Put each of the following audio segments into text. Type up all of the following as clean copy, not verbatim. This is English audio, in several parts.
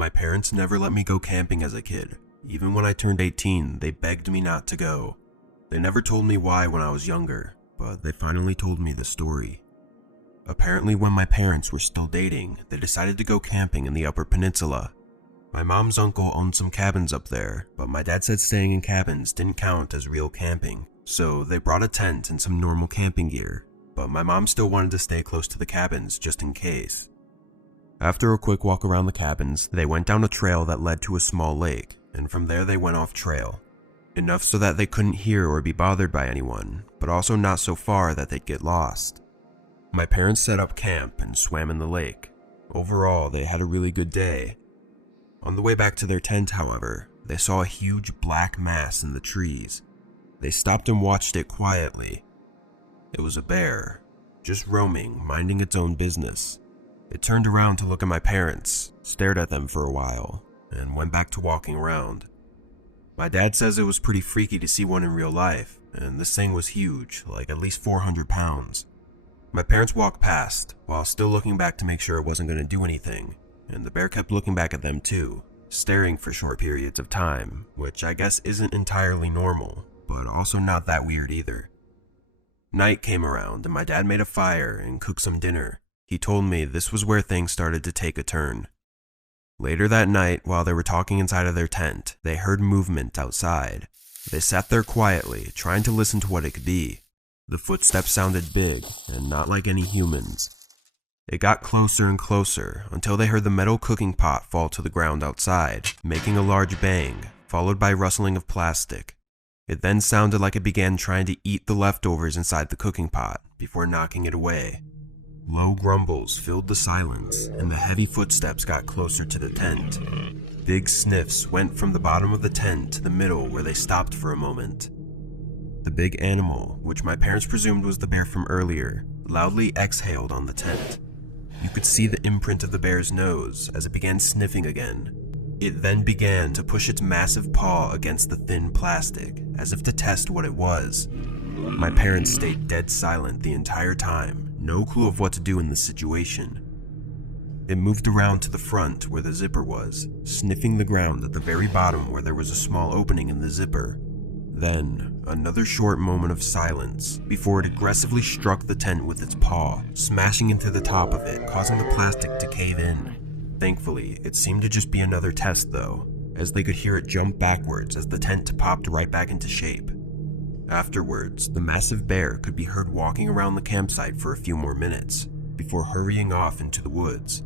My parents never let me go camping as a kid. Even when I turned 18, they begged me not to go. They never told me why when I was younger, but they finally told me the story. Apparently, when my parents were still dating, they decided to go camping in the Upper Peninsula. My mom's uncle owned some cabins up there, but my dad said staying in cabins didn't count as real camping, so they brought a tent and some normal camping gear, but my mom still wanted to stay close to the cabins just in case. After a quick walk around the cabins, they went down a trail that led to a small lake, and from there they went off trail. Enough so that they couldn't hear or be bothered by anyone, but also not so far that they'd get lost. My parents set up camp and swam in the lake. Overall, they had a really good day. On the way back to their tent, however, they saw a huge black mass in the trees. They stopped and watched it quietly. It was a bear, just roaming, minding its own business. It turned around to look at my parents, stared at them for a while, and went back to walking around. My dad says it was pretty freaky to see one in real life, and this thing was huge, like at least 400 pounds. My parents walked past, while still looking back to make sure it wasn't going to do anything, and the bear kept looking back at them too, staring for short periods of time, which I guess isn't entirely normal, but also not that weird either. Night came around, and my dad made a fire and cooked some dinner. He told me this was where things started to take a turn. Later that night, while they were talking inside of their tent, they heard movement outside. They sat there quietly, trying to listen to what it could be. The footsteps sounded big, and not like any humans. It got closer and closer, until they heard the metal cooking pot fall to the ground outside, making a large bang, followed by rustling of plastic. It then sounded like it began trying to eat the leftovers inside the cooking pot, before knocking it away. Low grumbles filled the silence, and the heavy footsteps got closer to the tent. Big sniffs went from the bottom of the tent to the middle where they stopped for a moment. The big animal, which my parents presumed was the bear from earlier, loudly exhaled on the tent. You could see the imprint of the bear's nose as it began sniffing again. It then began to push its massive paw against the thin plastic, as if to test what it was. My parents stayed dead silent the entire time, no clue of what to do in this situation. It moved around to the front where the zipper was, sniffing the ground at the very bottom where there was a small opening in the zipper. Then, another short moment of silence before it aggressively struck the tent with its paw, smashing into the top of it, causing the plastic to cave in. Thankfully, it seemed to just be another test though, as they could hear it jump backwards as the tent popped right back into shape. Afterwards, the massive bear could be heard walking around the campsite for a few more minutes, before hurrying off into the woods.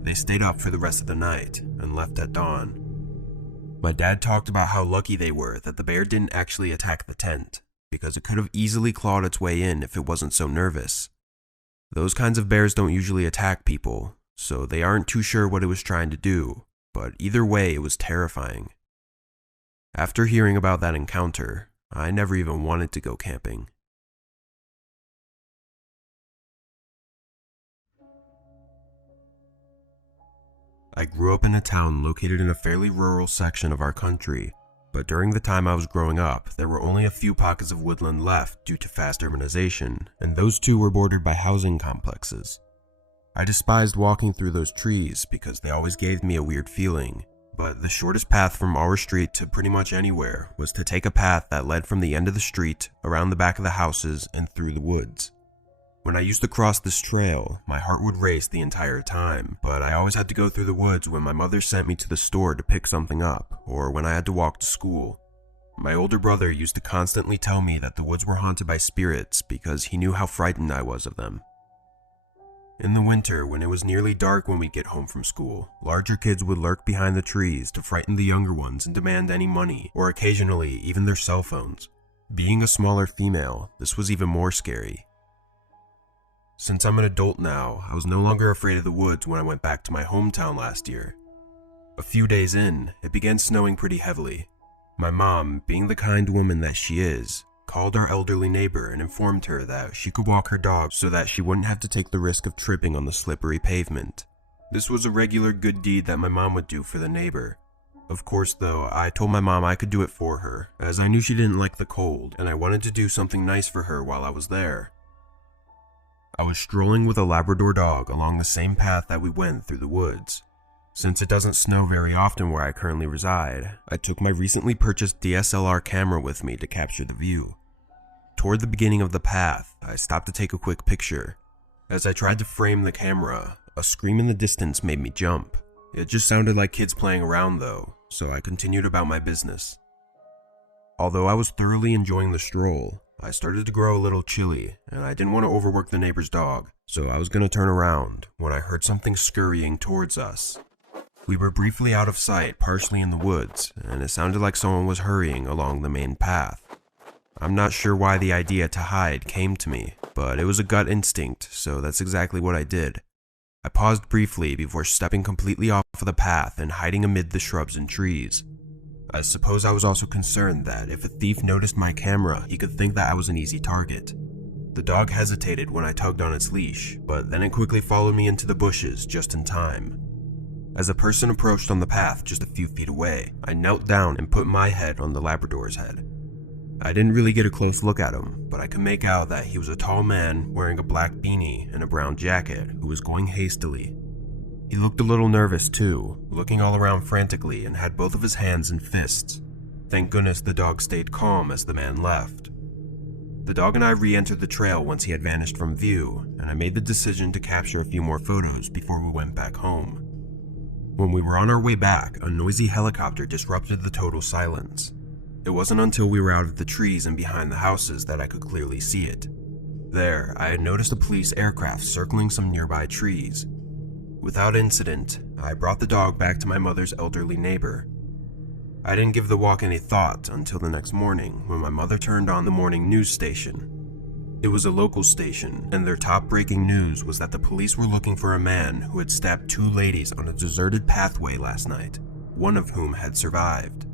They stayed up for the rest of the night, and left at dawn. My dad talked about how lucky they were that the bear didn't actually attack the tent, because it could have easily clawed its way in if it wasn't so nervous. Those kinds of bears don't usually attack people, so they aren't too sure what it was trying to do, but either way it was terrifying. After hearing about that encounter, I never even wanted to go camping. I grew up in a town located in a fairly rural section of our country, but during the time I was growing up, there were only a few pockets of woodland left due to fast urbanization, and those too were bordered by housing complexes. I despised walking through those trees because they always gave me a weird feeling, but the shortest path from our street to pretty much anywhere was to take a path that led from the end of the street, around the back of the houses, and through the woods. When I used to cross this trail, my heart would race the entire time, but I always had to go through the woods when my mother sent me to the store to pick something up, or when I had to walk to school. My older brother used to constantly tell me that the woods were haunted by spirits because he knew how frightened I was of them. In the winter, when it was nearly dark when we'd get home from school, larger kids would lurk behind the trees to frighten the younger ones and demand any money, or occasionally even their cell phones. Being a smaller female, this was even more scary. Since I'm an adult now, I was no longer afraid of the woods when I went back to my hometown last year. A few days in, it began snowing pretty heavily. My mom, being the kind woman that she is, called our elderly neighbor and informed her that she could walk her dog so that she wouldn't have to take the risk of tripping on the slippery pavement. This was a regular good deed that my mom would do for the neighbor. Of course though, I told my mom I could do it for her, as I knew she didn't like the cold, and I wanted to do something nice for her while I was there. I was strolling with a Labrador dog along the same path that we went through the woods. Since it doesn't snow very often where I currently reside, I took my recently purchased DSLR camera with me to capture the view. Toward the beginning of the path, I stopped to take a quick picture. As I tried to frame the camera, a scream in the distance made me jump. It just sounded like kids playing around though, so I continued about my business. Although I was thoroughly enjoying the stroll, I started to grow a little chilly, and I didn't want to overwork the neighbor's dog, so I was going to turn around when I heard something scurrying towards us. We were briefly out of sight, partially in the woods, and it sounded like someone was hurrying along the main path. I'm not sure why the idea to hide came to me, but it was a gut instinct, so that's exactly what I did. I paused briefly before stepping completely off of the path and hiding amid the shrubs and trees. I suppose I was also concerned that if a thief noticed my camera, he could think that I was an easy target. The dog hesitated when I tugged on its leash, but then it quickly followed me into the bushes just in time. As a person approached on the path just a few feet away, I knelt down and put my head on the Labrador's head. I didn't really get a close look at him, but I could make out that he was a tall man wearing a black beanie and a brown jacket who was going hastily. He looked a little nervous too, looking all around frantically and had both of his hands in fists. Thank goodness the dog stayed calm as the man left. The dog and I re-entered the trail once he had vanished from view, and I made the decision to capture a few more photos before we went back home. When we were on our way back, a noisy helicopter disrupted the total silence. It wasn't until we were out of the trees and behind the houses that I could clearly see it. There, I had noticed a police aircraft circling some nearby trees. Without incident, I brought the dog back to my mother's elderly neighbor. I didn't give the walk any thought until the next morning when my mother turned on the morning news station. It was a local station, and their top breaking news was that the police were looking for a man who had stabbed 2 ladies on a deserted pathway last night, one of whom had survived.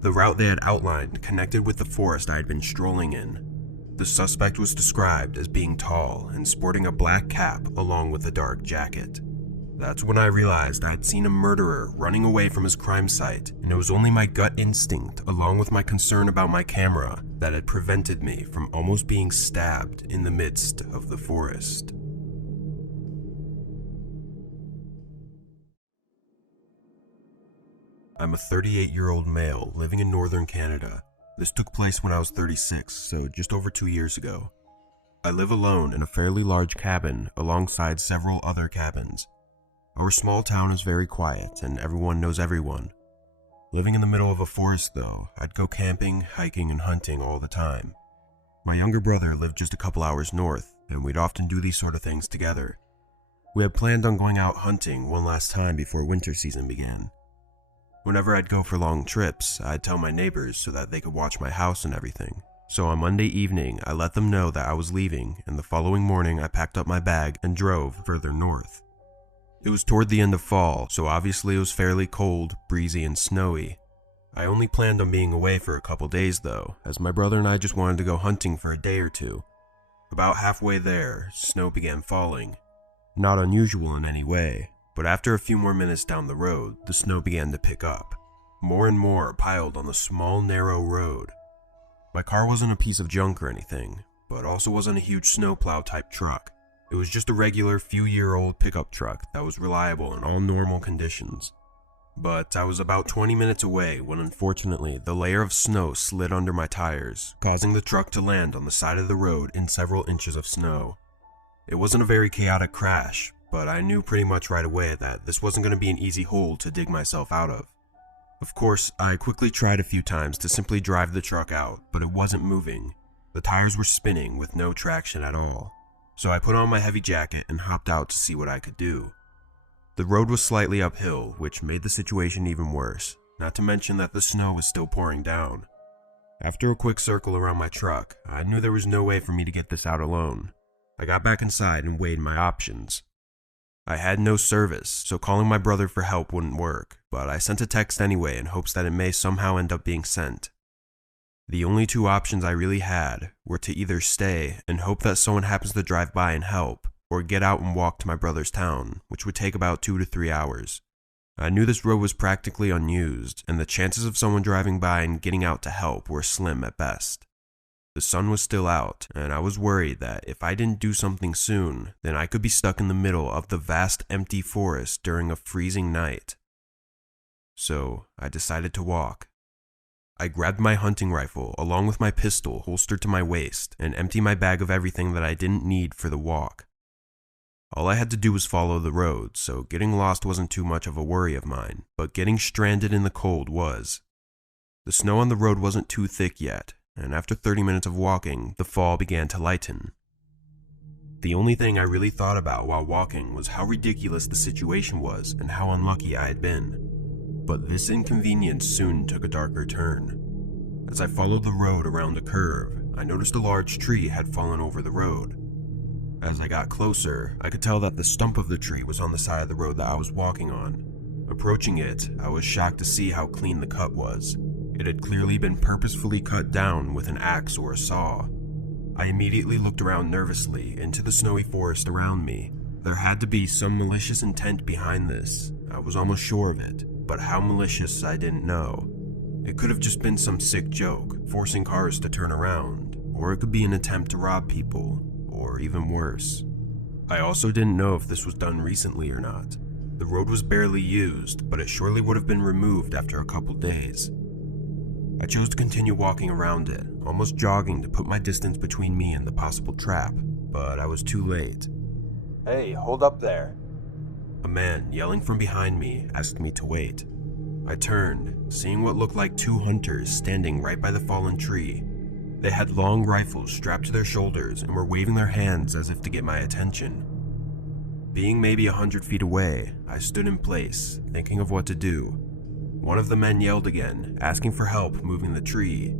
The route they had outlined connected with the forest I had been strolling in. The suspect was described as being tall and sporting a black cap along with a dark jacket. That's when I realized I had seen a murderer running away from his crime site, and it was only my gut instinct, along with my concern about my camera, that had prevented me from almost being stabbed in the midst of the forest. I'm a 38-year-old male living in northern Canada. This took place when I was 36, so just over 2 years ago. I live alone in a fairly large cabin alongside several other cabins. Our small town is very quiet and everyone knows everyone. Living in the middle of a forest though, I'd go camping, hiking, and hunting all the time. My younger brother lived just a couple hours north, and we'd often do these sort of things together. We had planned on going out hunting one last time before winter season began. Whenever I'd go for long trips, I'd tell my neighbors so that they could watch my house and everything. So on Monday evening, I let them know that I was leaving, and the following morning I packed up my bag and drove further north. It was toward the end of fall, so obviously it was fairly cold, breezy, and snowy. I only planned on being away for a couple days though, as my brother and I just wanted to go hunting for a day or two. About halfway there, snow began falling. Not unusual in any way, but after a few more minutes down the road, the snow began to pick up. More and more piled on the small, narrow road. My car wasn't a piece of junk or anything, but also wasn't a huge snowplow type truck. It was just a regular few-year-old pickup truck that was reliable in all normal conditions. But I was about 20 minutes away when unfortunately the layer of snow slid under my tires, causing the truck to land on the side of the road in several inches of snow. It wasn't a very chaotic crash, but I knew pretty much right away that this wasn't going to be an easy hole to dig myself out of. Of course, I quickly tried a few times to simply drive the truck out, but it wasn't moving. The tires were spinning with no traction at all. So I put on my heavy jacket and hopped out to see what I could do. The road was slightly uphill, which made the situation even worse, not to mention that the snow was still pouring down. After a quick circle around my truck, I knew there was no way for me to get this out alone. I got back inside and weighed my options. I had no service, so calling my brother for help wouldn't work, but I sent a text anyway in hopes that it may somehow end up being sent. The only 2 options I really had were to either stay and hope that someone happens to drive by and help, or get out and walk to my brother's town, which would take about 2 to 3 hours. I knew this road was practically unused, and the chances of someone driving by and getting out to help were slim at best. The sun was still out, and I was worried that if I didn't do something soon, then I could be stuck in the middle of the vast empty forest during a freezing night. So I decided to walk. I grabbed my hunting rifle along with my pistol holstered to my waist and emptied my bag of everything that I didn't need for the walk. All I had to do was follow the road, so getting lost wasn't too much of a worry of mine, but getting stranded in the cold was. The snow on the road wasn't too thick yet, and after 30 minutes of walking, the fall began to lighten. The only thing I really thought about while walking was how ridiculous the situation was and how unlucky I had been. But this inconvenience soon took a darker turn. As I followed the road around a curve, I noticed a large tree had fallen over the road. As I got closer, I could tell that the stump of the tree was on the side of the road that I was walking on. Approaching it, I was shocked to see how clean the cut was. It had clearly been purposefully cut down with an axe or a saw. I immediately looked around nervously into the snowy forest around me. There had to be some malicious intent behind this. I was almost sure of it, but how malicious I didn't know. It could have just been some sick joke, forcing cars to turn around, or it could be an attempt to rob people, or even worse. I also didn't know if this was done recently or not. The road was barely used, but it surely would have been removed after a couple days. I chose to continue walking around it, almost jogging to put my distance between me and the possible trap, but I was too late. "Hey, hold up there." A man yelling from behind me asked me to wait. I turned, seeing what looked like two hunters standing right by the fallen tree. They had long rifles strapped to their shoulders and were waving their hands as if to get my attention. Being maybe 100 feet away, I stood in place, thinking of what to do. One of the men yelled again, asking for help moving the tree.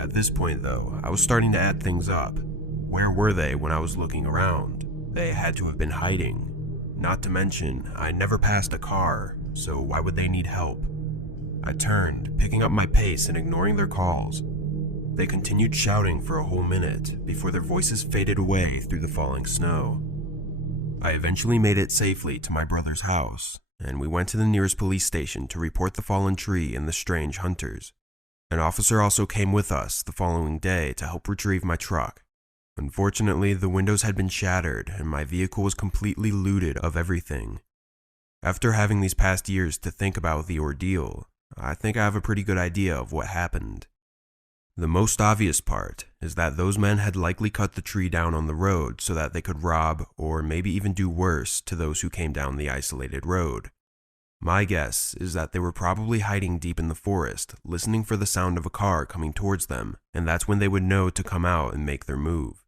At this point though, I was starting to add things up. Where were they when I was looking around? They had to have been hiding. Not to mention, I never passed a car, so why would they need help? I turned, picking up my pace and ignoring their calls. They continued shouting for a whole minute before their voices faded away through the falling snow. I eventually made it safely to my brother's house, and we went to the nearest police station to report the fallen tree and the strange hunters. An officer also came with us the following day to help retrieve my truck. Unfortunately, the windows had been shattered and my vehicle was completely looted of everything. After having these past years to think about the ordeal, I think I have a pretty good idea of what happened. The most obvious part is that those men had likely cut the tree down on the road so that they could rob or maybe even do worse to those who came down the isolated road. My guess is that they were probably hiding deep in the forest, listening for the sound of a car coming towards them, and that's when they would know to come out and make their move.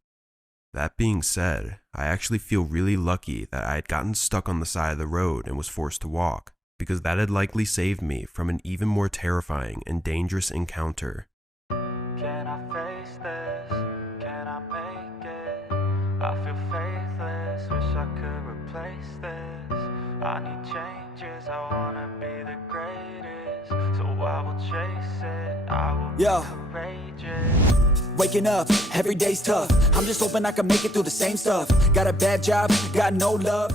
That being said, I actually feel really lucky that I had gotten stuck on the side of the road and was forced to walk, because that had likely saved me from an even more terrifying and dangerous encounter. Can I face this? Can I make it? I feel faithless, wish I could replace this. I need changes, I wanna be the greatest. So I will chase it, I will be courageous. Waking up, every day's tough. I'm just hoping I can make it through the same stuff. Got a bad job, got no love.